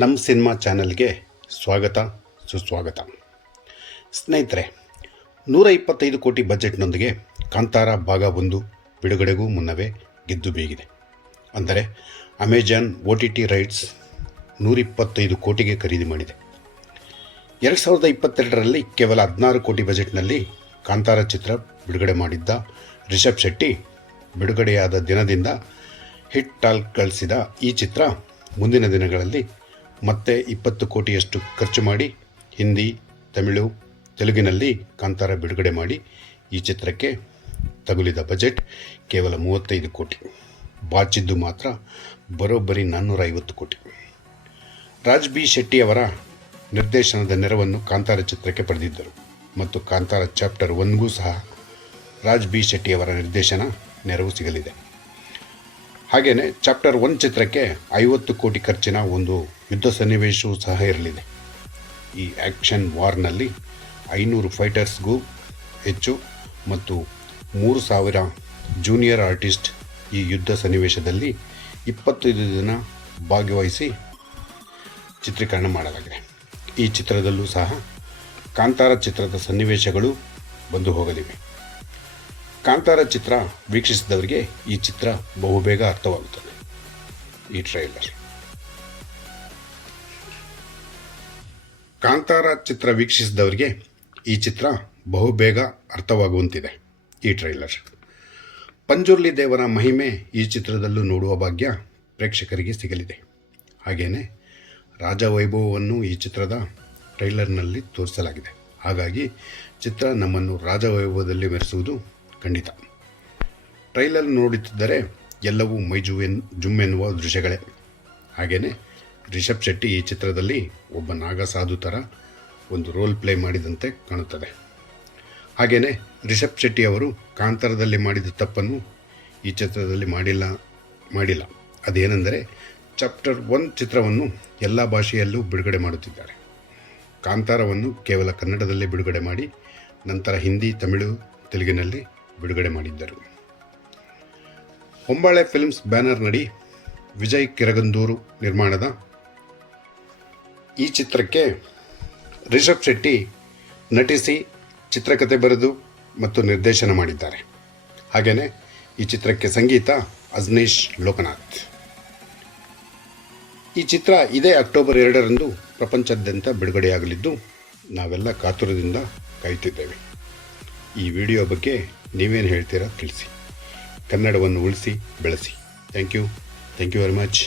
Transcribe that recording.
ನಮ್ಮ ಸಿನಿಮಾ ಚಾನಲ್ಗೆ ಸ್ವಾಗತ ಸುಸ್ವಾಗತ. ಸ್ನೇಹಿತರೆ, 125 ಕೋಟಿ ಬಜೆಟ್ನೊಂದಿಗೆ ಕಾಂತಾರ ಭಾಗ 1 ಬಿಡುಗಡೆಗೂ ಮುನ್ನವೇ ಗೆದ್ದು ಬೀಗಿದೆ. ಅಂದರೆ ಅಮೆಜಾನ್ OTT ರೈಟ್ಸ್ 125 ಕೋಟಿಗೆ ಖರೀದಿ ಮಾಡಿದೆ. 2022ರಲ್ಲಿ ಕೇವಲ 16 ಕೋಟಿ ಬಜೆಟ್ನಲ್ಲಿ ಕಾಂತಾರ ಚಿತ್ರ ಬಿಡುಗಡೆ ಮಾಡಿದ್ದ ರಿಷಬ್ ಶೆಟ್ಟಿ ಬಿಡುಗಡೆಯಾದ ದಿನದಿಂದ ಹಿಟ್ ಟಾಕ್ ಗಳಿಸಿದ ಈ ಚಿತ್ರ ಮುಂದಿನ ದಿನಗಳಲ್ಲಿ ಮತ್ತೆ 20 ಕೋಟಿಯಷ್ಟು ಖರ್ಚು ಮಾಡಿ ಹಿಂದಿ, ತಮಿಳು, ತೆಲುಗಿನಲ್ಲಿ ಕಾಂತಾರ ಬಿಡುಗಡೆ ಮಾಡಿ ಈ ಚಿತ್ರಕ್ಕೆ ತಗುಲಿದ ಬಜೆಟ್ ಕೇವಲ 35 ಕೋಟಿ. ಬಾಚಿದ್ದು ಮಾತ್ರ ಬರೋಬ್ಬರಿ 450 ಕೋಟಿ. ರಾಜ್ ಬಿ ಶೆಟ್ಟಿ ಅವರ ನಿರ್ದೇಶನದ ನೆರವನ್ನು ಕಾಂತಾರ ಚಿತ್ರಕ್ಕೆ ಪಡೆದಿದ್ದರು ಮತ್ತು ಕಾಂತಾರ ಚಾಪ್ಟರ್ 1ಗೂ ಸಹ ರಾಜ್ ಬಿ ಶೆಟ್ಟಿ ಅವರ ನಿರ್ದೇಶನ ನೆರವು ಸಿಗಲಿದೆ. ಹಾಗೆಯೇ ಚಾಪ್ಟರ್ 1 ಚಿತ್ರಕ್ಕೆ 50 ಕೋಟಿ ಖರ್ಚಿನ ಒಂದು ಯುದ್ಧ ಸನ್ನಿವೇಶವೂ ಸಹ ಇರಲಿದೆ. ಈ ಆ್ಯಕ್ಷನ್ ವಾರ್ನಲ್ಲಿ 500 ಫೈಟರ್ಸ್ಗೂ ಹೆಚ್ಚು ಮತ್ತು 3000 ಜೂನಿಯರ್ ಆರ್ಟಿಸ್ಟ್ ಈ ಯುದ್ಧ ಸನ್ನಿವೇಶದಲ್ಲಿ 25 ದಿನ ಭಾಗವಹಿಸಿ ಚಿತ್ರೀಕರಣ ಮಾಡಲಾಗಿದೆ. ಈ ಚಿತ್ರದಲ್ಲೂ ಸಹ ಕಾಂತಾರ ಚಿತ್ರದ ಸನ್ನಿವೇಶಗಳು ಬಂದು ಹೋಗಲಿವೆ. ಕಾಂತಾರ ಚಿತ್ರ ವೀಕ್ಷಿಸಿದವರಿಗೆ ಈ ಚಿತ್ರ ಬಹುಬೇಗ ಅರ್ಥವಾಗುತ್ತದೆ. ಈ ಟ್ರೈಲರ್ ಕಾಂತಾರ ಚಿತ್ರ ವೀಕ್ಷಿಸಿದವರಿಗೆ ಈ ಚಿತ್ರ ಬಹುಬೇಗ ಅರ್ಥವಾಗುವಂತಿದೆ. ಈ ಟ್ರೈಲರ್ ಪಂಜುರ್ಲಿ ದೇವರ ಮಹಿಮೆ ಈ ಚಿತ್ರದಲ್ಲೂ ನೋಡುವ ಭಾಗ್ಯ ಪ್ರೇಕ್ಷಕರಿಗೆ ಸಿಗಲಿದೆ. ಹಾಗೆಯೇ ರಾಜವೈಭವವನ್ನು ಈ ಚಿತ್ರದ ಟ್ರೈಲರ್ನಲ್ಲಿ ತೋರಿಸಲಾಗಿದೆ. ಹಾಗಾಗಿ ಚಿತ್ರ ನಮ್ಮನ್ನು ರಾಜವೈಭವದಲ್ಲಿ ಮೆರೆಸುವುದು ಖಂಡಿತ. ಟ್ರೈಲರ್ ನೋಡುತ್ತಿದ್ದರೆ ಎಲ್ಲವೂ ಜುಮ್ಮೆನ್ನುವ ದೃಶ್ಯಗಳೇ. ಹಾಗೆಯೇ ರಿಷಬ್ ಶೆಟ್ಟಿ ಈ ಚಿತ್ರದಲ್ಲಿ ಒಬ್ಬ ನಾಗಸಾಧು ಥರ ಒಂದು ರೋಲ್ ಪ್ಲೇ ಮಾಡಿದಂತೆ ಕಾಣುತ್ತದೆ. ಹಾಗೆಯೇ ರಿಷಬ್ ಶೆಟ್ಟಿ ಅವರು ಕಾಂತಾರದಲ್ಲಿ ಮಾಡಿದ ತಪ್ಪನ್ನು ಈ ಚಿತ್ರದಲ್ಲಿ ಮಾಡಿಲ್ಲ. ಅದೇನೆಂದರೆ ಚಾಪ್ಟರ್ 1 ಚಿತ್ರವನ್ನು ಎಲ್ಲ ಭಾಷೆಯಲ್ಲೂ ಬಿಡುಗಡೆ ಮಾಡುತ್ತಿದ್ದಾರೆ. ಕಾಂತಾರವನ್ನು ಕೇವಲ ಕನ್ನಡದಲ್ಲಿ ಬಿಡುಗಡೆ ಮಾಡಿ ನಂತರ ಹಿಂದಿ, ತಮಿಳು, ತೆಲುಗಿನಲ್ಲಿ ಬಿಡುಗಡೆ ಮಾಡಿದ್ದರು. ಹೊಂಬಾಳೆ ಫಿಲ್ಮ್ಸ್ ಬ್ಯಾನರ್ ನಡಿ ವಿಜಯ್ ಕಿರಗಂದೂರು ನಿರ್ಮಾಣದ ಈ ಚಿತ್ರಕ್ಕೆ ರಿಷಬ್ ಶೆಟ್ಟಿ ನಟಿಸಿ ಚಿತ್ರಕಥೆ ಬರೆದು ಮತ್ತು ನಿರ್ದೇಶನ ಮಾಡಿದ್ದಾರೆ. ಹಾಗೆಯೇ ಈ ಚಿತ್ರಕ್ಕೆ ಸಂಗೀತ ಅಜ್ನೀಶ್ ಲೋಕನಾಥ್. ಈ ಚಿತ್ರ ಇದೇ ಅಕ್ಟೋಬರ್ 2ರಂದು ಪ್ರಪಂಚಾದ್ಯಂತ ಬಿಡುಗಡೆಯಾಗಲಿದ್ದು ನಾವೆಲ್ಲ ಕಾತುರದಿಂದ ಕಾಯುತ್ತಿದ್ದೇವೆ. ಈ ವಿಡಿಯೋ ಬಗ್ಗೆ ನೀವೇನು ಹೇಳ್ತೀರಾ ತಿಳಿಸಿ. ಕನ್ನಡವನ್ನು ಉಳಿಸಿ ಬೆಳೆಸಿ. Thank you very much.